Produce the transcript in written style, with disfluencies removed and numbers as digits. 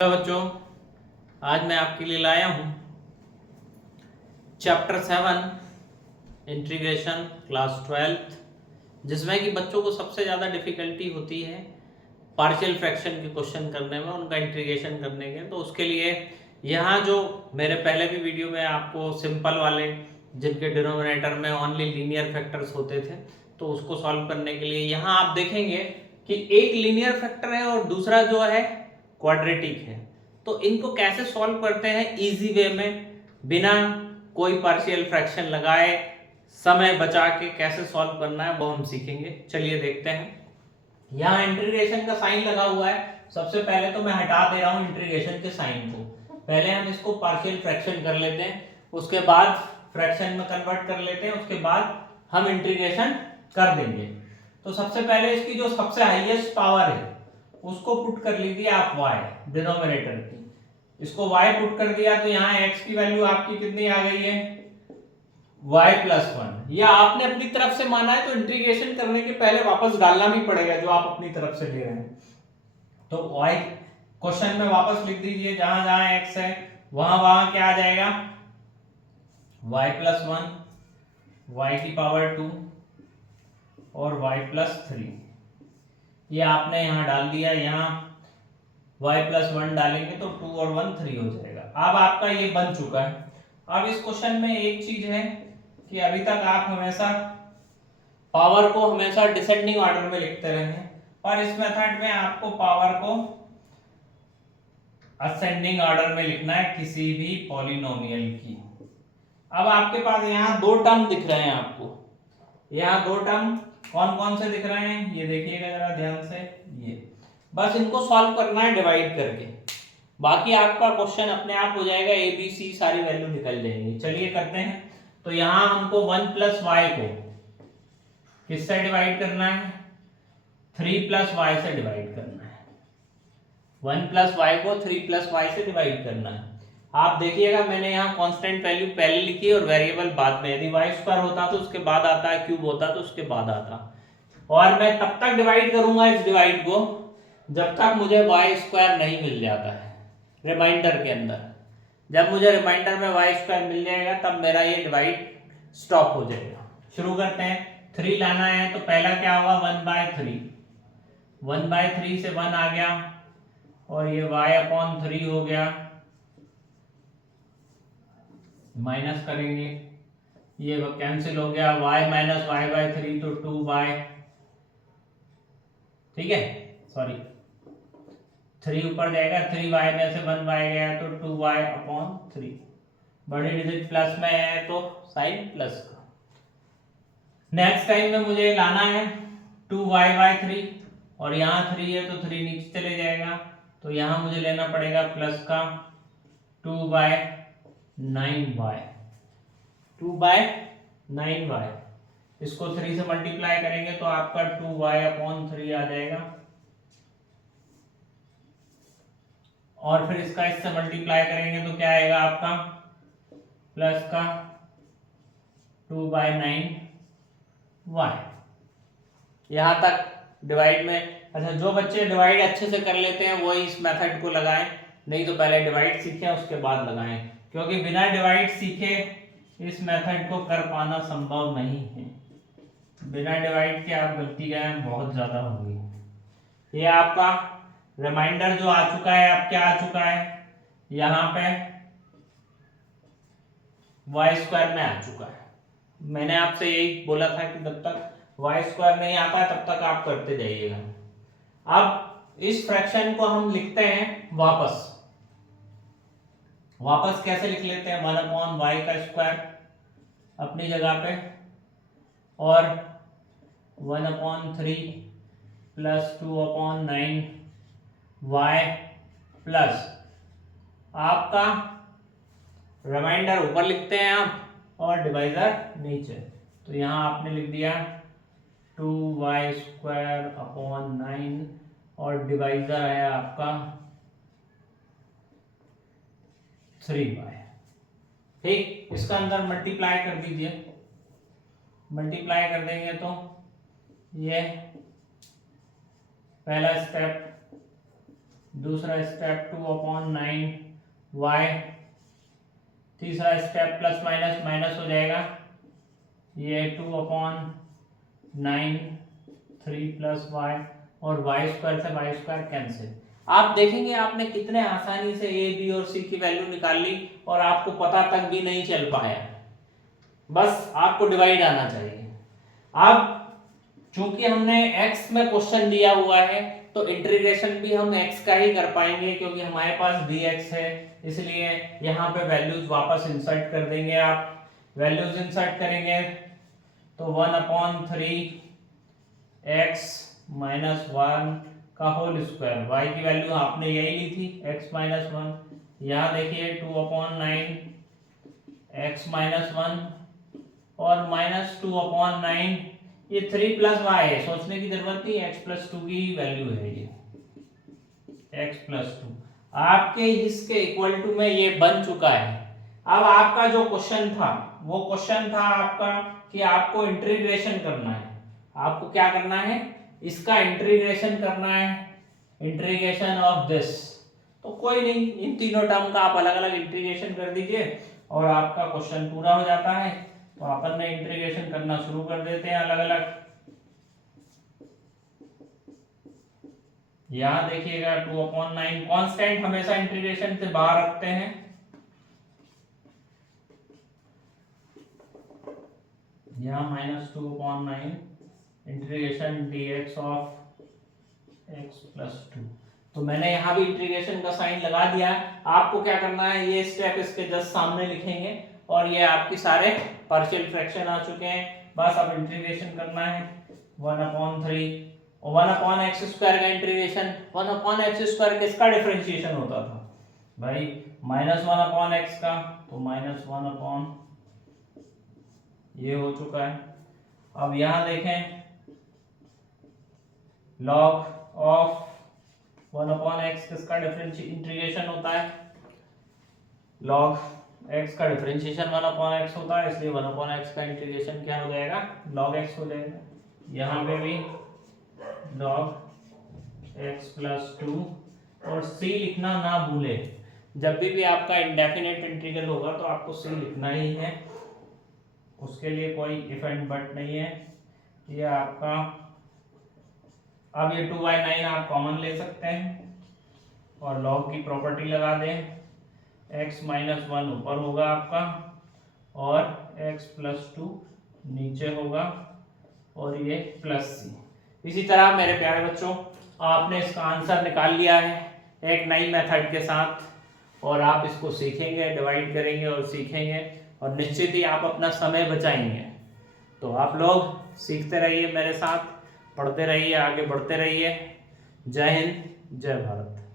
Hello बच्चों, आज मैं आपके लिए लाया हूँ चैप्टर 7 इंटीग्रेशन क्लास 12, जिसमें कि बच्चों को सबसे ज़्यादा डिफ़िकल्टी होती है पार्शियल फ्रैक्शन के क्वेश्चन करने में, उनका इंटीग्रेशन करने के। तो उसके लिए यहाँ जो मेरे पहले भी वीडियो में आपको सिंपल वाले जिनके डिनोमिनेटर में ओनली लीनियर फैक्टर्स होते थे, तो उसको सॉल्व करने के लिए यहाँ आप देखेंगे कि एक लीनियर फैक्टर है और दूसरा जो है क्वाड्रेटिक है। तो इनको कैसे सॉल्व करते हैं इजी वे में, बिना कोई पार्शियल फ्रैक्शन लगाए, समय बचा के कैसे सॉल्व करना है वो हम सीखेंगे। चलिए देखते हैं। यहाँ इंटीग्रेशन का साइन लगा हुआ है। सबसे पहले तो मैं हटा दे रहा हूँ इंटीग्रेशन के साइन को। पहले हम इसको पार्शियल फ्रैक्शन कर लेते हैं, उसके बाद फ्रैक्शन में कन्वर्ट कर लेते हैं, उसके बाद हम इंटीग्रेशन कर देंगे। तो सबसे पहले इसकी जो सबसे हाईएस्ट पावर है उसको पुट कर लीजिए आप y डिनोमिनेटर की। इसको y पुट कर दिया तो यहाँ x की वैल्यू आपकी कितनी आ गई है, y प्लस 1। या आपने अपनी तरफ से माना है तो इंटीग्रेशन करने के पहले वापस डालना भी पड़ेगा जो आप अपनी तरफ से ले रहे हैं। तो y क्वेश्चन में वापस लिख दीजिए, जहां जहां x है वहां वहां क्या आ जाएगा, y प्लस 1, y की पावर 2 और y प्लस 3। ये आपने यहाँ डाल दिया। यहाँ y प्लस 1 डालेंगे तो 2 और 1 3 हो जाएगा। अब आपका ये बन चुका है। अब इस क्वेश्चन में एक चीज है कि अभी तक आप हमेशा पावर को हमेशा डिसेंडिंग ऑर्डर में लिखते रहे हैं, और इस मेथड में आपको पावर को असेंडिंग ऑर्डर में लिखना है किसी भी पॉलिनोमियल की। अब आपके पास यहाँ दो टर्म दिख रहे हैं आपको। यहाँ दो टर्म कौन कौन से दिख रहे हैं ये देखिएगा जरा ध्यान से। ये बस इनको सॉल्व करना है डिवाइड करके, बाकी आपका क्वेश्चन अपने आप हो जाएगा। ए बी सी सारी वैल्यू निकल जाएंगी। चलिए करते हैं। तो यहाँ हमको 1 प्लस वाई को किससे डिवाइड करना है, 3 प्लस वाई से डिवाइड करना है। 1 प्लस वाई को 3 प्लस वाई से डिवाइड करना है। आप देखिएगा मैंने यहाँ कांस्टेंट वैल्यू पहले लिखी और वेरिएबल बाद में। यदि वाई स्क्वायर होता तो उसके बाद आता है, क्यूब होता तो उसके बाद आता। और मैं तब तक डिवाइड करूंगा इस डिवाइड को जब तक मुझे वाई स्क्वायर नहीं मिल जाता है रिमाइंडर के अंदर। जब मुझे रिमाइंडर में वाई स्क्वायर मिल जाएगा तब मेरा ये डिवाइड स्टॉप हो जाएगा। शुरू करते हैं। 3 लाना है तो पहला क्या होगा, 1/3। 1/3 से 1 आ गया और ये y/3 हो गया। माइनस करेंगे, ये कैंसिल हो गया। y माइनस y/3 तो 2y, ठीक है, सॉरी 3 ऊपर जाएगा, 3y में से 1y गया तो 2y/3। बड़ी डिजिट प्लस में है तो साइन प्लस का। नेक्स्ट टाइम में मुझे लाना है 2y/3 और यहाँ 3 है तो 3 नीचे चले जाएगा, तो यहाँ मुझे लेना पड़ेगा प्लस का 2/9y। 2/9y इसको 3 से मल्टीप्लाई करेंगे तो आपका 2y/3 आ जाएगा। और फिर इसका इससे मल्टीप्लाई करेंगे तो क्या आएगा आपका, प्लस का 2/9y। यहां तक डिवाइड में। अच्छा, जो बच्चे डिवाइड अच्छे से कर लेते हैं वो इस मेथड को लगाएं, नहीं तो पहले डिवाइड सीखें उसके बाद लगाएं, क्योंकि बिना डिवाइड सीखे इस मेथड को कर पाना संभव नहीं है। बिना डिवाइड के आप गलती करें बहुत ज्यादा होगी। ये आपका रिमाइंडर जो आ चुका है, अब क्या आ चुका है, यहाँ पे वाई स्क्वायर में आ चुका है। मैंने आपसे यही बोला था कि जब तक वाई स्क्वायर नहीं आता है तब तक आप करते जाइएगा। अब इस फ्रैक्शन को हम लिखते हैं वापस कैसे लिख लेते हैं, 1/y का स्क्वायर अपनी जगह पे और 1/3 प्लस 2/9y प्लस आपका रिमाइंडर ऊपर लिखते हैं आप और डिवाइजर नीचे। तो यहाँ आपने लिख दिया 2y² और डिवाइजर है आपका 3y। ठीक, इसका अंदर मल्टीप्लाई कर दीजिए। मल्टीप्लाई कर देंगे तो ये पहला स्टेप, दूसरा स्टेप 2/9y, तीसरा स्टेप प्लस माइनस माइनस हो जाएगा, ये 2/9 3 + y और y स्क्वायर से y स्क्वायर कैंसिल। आप देखेंगे आपने कितने आसानी से a b और c की वैल्यू निकाल ली और आपको पता तक भी नहीं चल पाया, बस आपको डिवाइड आना चाहिए। अब चूंकि हमने x में क्वेश्चन दिया हुआ है तो इंटीग्रेशन भी हम x का ही कर पाएंगे क्योंकि हमारे पास dx है, इसलिए यहाँ पे वैल्यूज वापस इंसर्ट कर देंगे। आप वैल्यूज इंसर्ट करेंगे तो 1/3 x - 1 का होल स्क्वायर, y की वैल्यू आपने यही ली थी x - 1, यहाँ देखिए 2/9 x - 1 और -2/9, ये 3 + y है, सोचने की जरूरत नहीं, x + 2 की वैल्यू है ये, x + 2 आपके इसके इक्वल टू में ये बन चुका है। अब आपका जो क्वेश्चन था वो क्वेश्चन था आपका कि आपको इंटीग्रेशन करना है, आपको क्या करना है, इसका इंटीग्रेशन करना है, इंटीग्रेशन ऑफ दिस। तो कोई नहीं, इन तीनों टर्म का आप अलग अलग इंटीग्रेशन कर दीजिए और आपका क्वेश्चन पूरा हो जाता है। तो अपन ने इंटीग्रेशन करना शुरू कर देते हैं अलग अलग। यहां देखिएगा 2/9, कांस्टेंट हमेशा इंटीग्रेशन से बाहर रखते हैं, यहाँ -2/9 इंटीग्रेशन dx ऑफ x + 2। तो मैंने यहाँ भी इंटीग्रेशन का साइन लगा दिया है। आपको क्या करना है, ये स्टेप इसके जस्ट सामने लिखेंगे और ये आपके सारे पार्शियल फ्रैक्शन आ चुके हैं, बस अब इंटीग्रेशन करना है। 1/3 और 1/x² का इंटीग्रेशन, 1/x² किसका डिफरेंशिएशन होता था भाई, -1/x का, तो -1 ये हो चुका है। अब यहां देखें log ऑफ 1/x किसका इंटीग्रेशन होता है, log x का डिफरेंशिएशन 1/x होता है, इसलिए 1/x का इंटीग्रेशन क्या हो जाएगा, log x हो जाएगा। यहाँ पे भी log x + 2 और c लिखना ना भूले, जब भी आपका इंडेफिनेट इंटीग्रल होगा तो आपको c लिखना ही है, उसके लिए कोई इफ एंड बट नहीं है। ये आपका, अब ये 2/9 आप कॉमन ले सकते हैं और log की प्रॉपर्टी लगा दें, x - 1 ऊपर होगा आपका और x + 2 नीचे होगा और ये +c। इसी तरह मेरे प्यारे बच्चों, आपने इसका आंसर निकाल लिया है एक नई मेथड के साथ, और आप इसको सीखेंगे, डिवाइड करेंगे और सीखेंगे और निश्चित ही आप अपना समय बचाएंगे। तो आप लोग सीखते रहिए मेरे साथ, पढ़ते रहिए, आगे बढ़ते रहिए। जय हिंद, जय भारत।